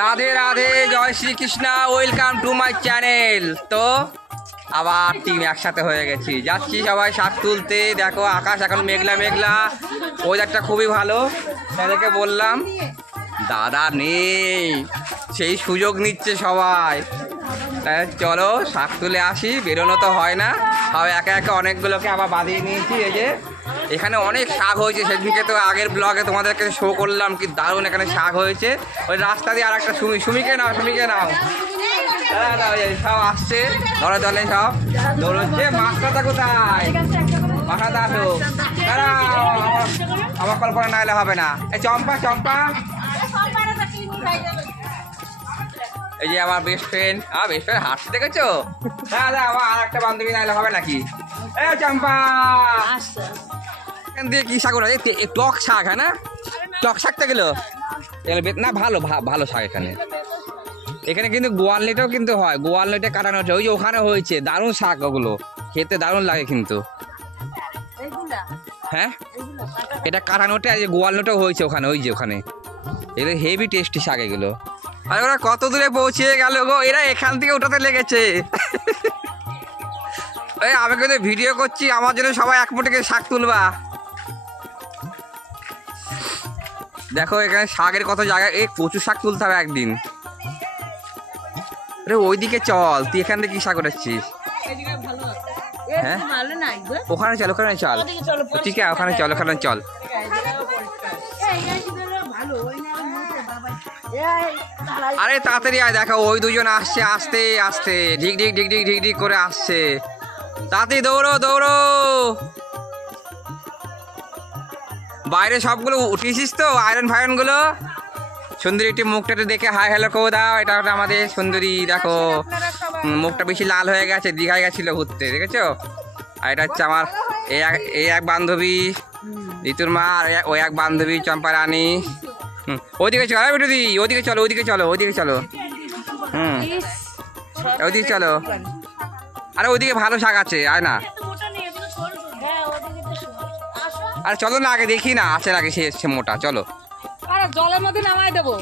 রাধে রাধে, জয় Shrikrishna, welcome to my channel. তো আবার টিম একসাথে হয়ে গেছি, যাচ্ছি সবাই শাক তুলতে। দেখো আকাশ এখন মেঘলা মেঘলা, ওয়েদারটা খুবই ভালো। তাদেরকে বললাম দাদা নেই, সেই সুযোগ নিচ্ছে সবাই। চলো শাক তুলে আসি, বেরোনো তো হয় না, সবাই একে একে অনেকগুলোকে আবার বাঁধিয়ে নিয়েছি। এই যে এখানে অনেক শাক হয়েছে, সেদিনকে তো আগের ব্লগে তোমাদেরকে শো করলাম কি দারুণ এখানে শাক হয়েছে। ওই রাস্তা দিয়ে আর একটা সুমিকে নাও, সুমিকে নাও, সব আসছে ধরে ধরে, সব দৌড়চ্ছে। মাছটা কোথায়? মাথাটা আসো, আমার কল্পনা না হলে হবে না। এই চম্পা, চম্পা, এই যে আমার বেস্ট ফ্রেন্ড, বেস্ট ফ্রেন্ড হাসতে দেখেছো? দাদা আমার আর একটা বান্ধবী না হলে হবে নাকি? এ চম্পা, এখান দিয়ে কি শাক ওরা? টক শাক, হ্যাঁ না? টক শাকটা গেল না, ভালো ভালো শাক এখানে। এখানে কিন্তু গোয়ালনিটাও কিন্তু হয়, গোয়ালনিটা কাটানো হচ্ছে, ওই যে ওখানে হয়েছে দারুণ শাক, ওগুলো খেতে দারুণ লাগে কিন্তু। হ্যাঁ এটা কাটানোটা, যে গোয়ালনিটাও হয়েছে ওখানে, ওই যে ওখানে, এগুলো হেভি টেস্টি শাক এগুলো। আর ওরা কত দূরে পৌঁছে গেল গো, এরা এখান থেকে ওঠাতে লেগেছে। এই আমি কিন্তু ভিডিও করছি, আমার জন্য সবাই এক মুঠে শাক তুলবা। দেখো এখানে শাকের কত জায়গা, এই প্রচুর শাক তুলতে হবে একদিন। আরে ওইদিকে চল, তুই এখান থেকে কি শাক উঠাচ্ছিস? হ্যাঁ ওখানে চল, ওখানে চল, ঠিক আছে ওখানে চল, ওখানে চল। আরে তাড়াতাড়ি আয়, দেখো ওই দুজন আসছে, আস্তে আস্তে ঢিক ঢিক ঢিক ঢিক ঢিক ঢিক করে আসছে। তাড়াতাড়ি দৌড়ো দৌড়ো। বাইরে সবগুলো উঠিয়েছিস তো আয়রন ফায়রন গুলো? সুন্দরী একটি মুখটা দেখে হাই হ্যালো করে দাও। এটা আমাদের সুন্দরী, দেখো মুখটা বেশি লাল হয়ে গেছে, দীঘায় গেছিল ঘুরতে, দেখেছো? আর এটা হচ্ছে আমার এই এক বান্ধবী ঋতুর মা, আর ওই এক বান্ধবী চম্পা রানী। ওইদিকে চলো বিটুদি, ওইদিকে চলো, ওইদিকে চলো, ওইদিকে চলো, ওইদিকে চলো। আরে ওইদিকে ভালো শাক আছে, আয় না। আরে চলো না, আগে দেখি না আছে নাকি, সে মোটা, চলো। জলের মধ্যে নামাই দেবো।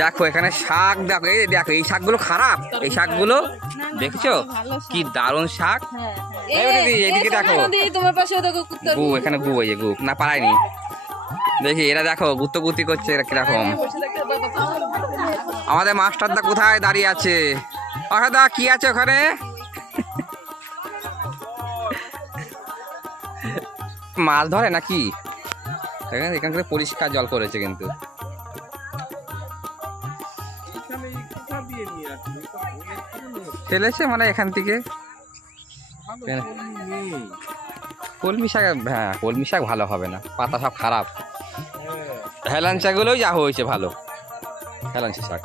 দেখো এখানে শাক, দেখো এই দেখো, এই শাকগুলো খারাপ, এই শাকগুলো দেখছো কি দারুণ শাক। এদিকে দেখো গু, এখানে গু, এই যে গু না পারায়নি, দেখি এরা দেখো গুত্তি করছে এরা কিরকম। আমাদের মাস্টারদা কোথায় দাঁড়িয়ে আছে? দা কি আছে ওখানে? মাছ ধরে নাকি? এখান থেকে পরিষ্কার জল করেছে কিন্তু। ফেলেছে মানে এখান থেকে কলমি শাক। হ্যাঁ কলমি শাক ভালো হবে না, পাতা সব খারাপ। হেলান শাকগুলোই যা হয়েছে ভালো, হেলাঞ্চি শাক।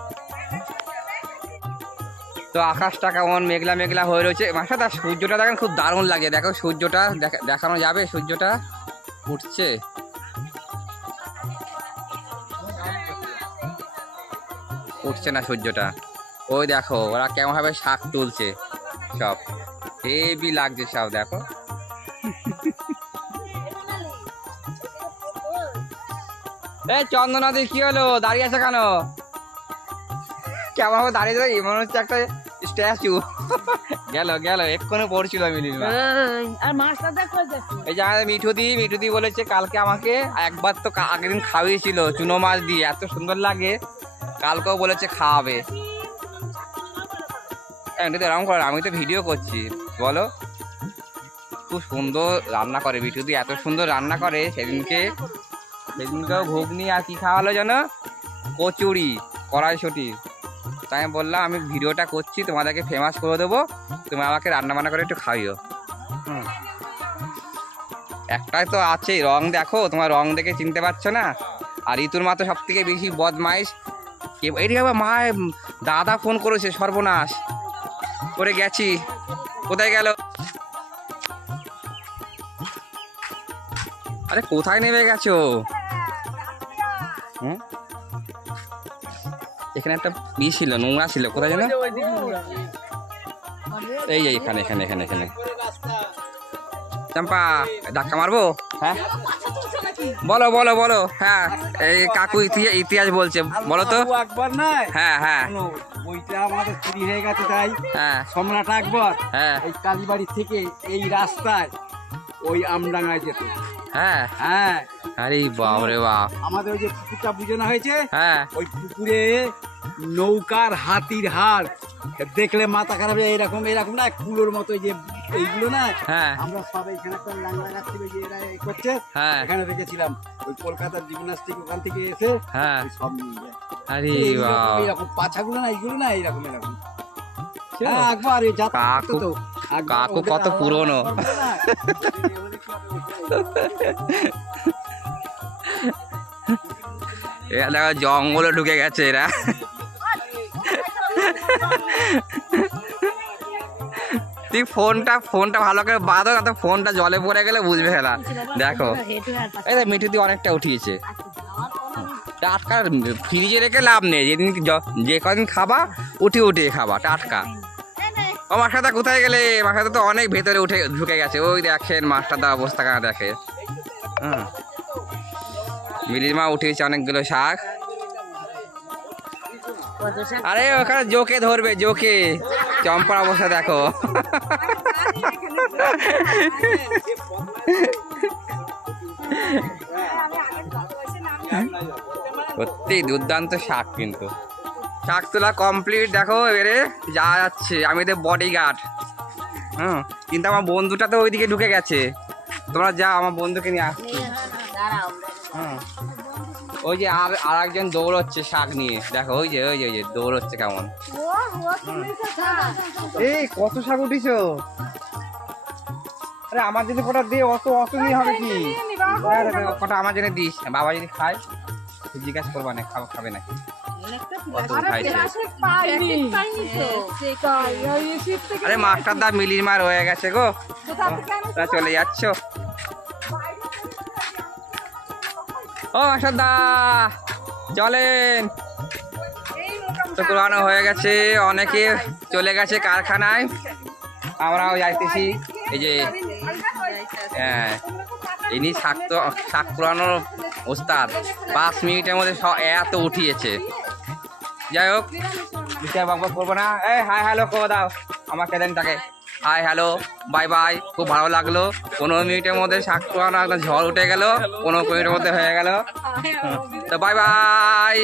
তো আকাশটা কেমন মেঘলা মেঘলা হয়ে রয়েছে। মাসাটা সূর্যটা দেখেন খুব দারুণ লাগে, দেখো সূর্যটা দেখানো যাবে, সূর্যটা উঠছে। উঠছে না সূর্যটা, ওই দেখো ওরা কেমন ভাবে শাক তুলছে, সব হেভি লাগছে সব, দেখো। এই চন্দনাদি কি হলো, দাঁড়িয়ে আছে কেন? কেমন ভাবে দাঁড়িয়ে যাবে, মনে হচ্ছে একটা স্ট্যাচু। গেল গেল, এক্ষুনি পড়ছিল মিলিল। এই যে আমাদের মিঠুদি বলেছে কালকে আমাকে একবার তো আগের দিন খাওয়িয়েছিল চুনো মাছ দিয়ে, এত সুন্দর লাগে, কালকেও বলেছে খাওয়াবে। এরকম করে, আমি তো ভিডিও করছি, বলো। খুব সুন্দর রান্না করে বিটুদি, এত সুন্দর রান্না করে। সেদিনকেও ঘুগনি আর কি খাওয়ালো যেন, কচুরি, কড়াইশুঁটি। তাই আমি বললাম আমি ভিডিওটা করছি, তোমাদেরকে ফেমাস করে দেবো, তুমি আমাকে রান্না বান্না করে একটু খাইও। একটাই তো আছে রং, দেখো তোমার রং দেখে চিনতে পারছো না। আর ঋতুর মা তো সব থেকে বেশি বদমাইশ। এইদিকে মা দাদা ফোন করেছে, সর্বনাশ করে গেছি, কোথায় গেল? আরে কোথায় নেমে গেছো? এখানে একটা ছিল, নোংরা ছিল, কোথায় যেন? এই এখানে এখানে এখানে এখানে। চম্পা ধাক্কা মারবো? হ্যাঁ বলো বলো বলো। হ্যাঁ, এই কাকু ইতিহাস বলছে, বলো তো। আকবর নয়, হ্যাঁ হ্যাঁ বইটা আমাদের চুরি হয়ে গেছে, তাই হ্যাঁ সম্রাট আকবর হ্যাঁ এই কালীবাড়ি থেকে এই রাস্তায় ওই আমডাঙ্গায় যেত। হ্যাঁ। হ্যাঁ, আরে বাপ রে বাপ। আমাদের ওই যে পুকুরটা বুঝানো হয়েছে, হ্যাঁ ওই পুকুরে নৌকার হাতির হাড় দেখলে মাথা খারাপ হয়ে এরকম এরকম না, কুলোর মতো এই যে এইগুলো না, হ্যাঁ আমরা সব এখানে একটা লাংড়া গাছ ছিল যে এরা এই করছে, হ্যাঁ এখানে রেখেছিলাম। ওই কলকাতার জিমনাস্টিক ওখান থেকে এসে হ্যাঁ। ওই সব নিয়ে যায়। আরে এইরকম বাপ। এইরকম পাছাগুলো না, এইগুলো না, এইরকম এরকম। হ্যাঁ, আকবর এই যাত্রা কাকু করতো তো। আকবর কাকু ওদের কত পুরনো। আকবর না, এরা দেখো জঙ্গলে ঢুকে গেছে এরা। তুই ফোনটা ভালো করে বাঁধো, না তো ফোনটা জলে পড়ে গেলে বুঝবে ফেলা। দেখো এই তো মিঠু দিয়ে অনেকটা উঠিয়েছে। টাটকা ফ্রিজে রেখে লাভ নেই, যেদিন যে কদিন খাবা উঠিয়ে উঠিয়ে খাবা টাটকা। ও মাছটা কোথায় গেলে? মাছটা তো অনেক ভেতরে ঢুকে গেছে। ওই দেখেন মাছটা অবস্থা কেন দেখে। হ্যাঁ, মিলির মা উঠিয়েছে অনেকগুলো শাক। আরে ওখানে জোকে ধরবে, জোকে। চম্পার অবস্থা দেখো। সত্যি দুর্দান্ত শাক, কিন্তু শাক তোলা কমপ্লিট। দেখো এবারে যা যাচ্ছে, আমি তো বডি গার্ড। হুম, কিন্তু আমার বন্ধুটা তো ওইদিকে ঢুকে গেছে। তোমরা যা, আমার বন্ধুকে নিয়ে আসছি। হুম, ওই যে আর একজন দৌড়চ্ছে শাক নিয়ে, দেখো ওই যে দৌড়চ্ছে কেমন। এই কত শাক উঠিছো? আরে আমার জন্য কটা দিয়ে, অত নিয়ে হবে কি? কটা আমার জন্য দিস, বাবা যদি খায় জিজ্ঞাসা করবা না খাবে নাকি। আরে মাস্টার দা মিলির মার হয়ে গেছে গো, চলে যাচ্ছ। ও মাস্টার দা চলেন, তো পুরানো হয়ে গেছে, অনেকে চলে গেছে কারখানায়, আমরাও যাইতেছি। এই যে হ্যাঁ, ইনি শাক পুরানোর ওস্তাদ। 5 মিনিটের মধ্যে এত উঠিয়েছে। যাই হোক, বিচার বাকবাক করবো না। এই হাই হ্যালো করে দাও আমাকে, দেন তাকে হাই হ্যালো বাই বাই। খুব ভালো লাগলো, 15 মিনিটের মধ্যে শাক পুরানো একদম ঝড় উঠে গেল, 15 মিনিটের মধ্যে হয়ে গেল। তো বাই বাই।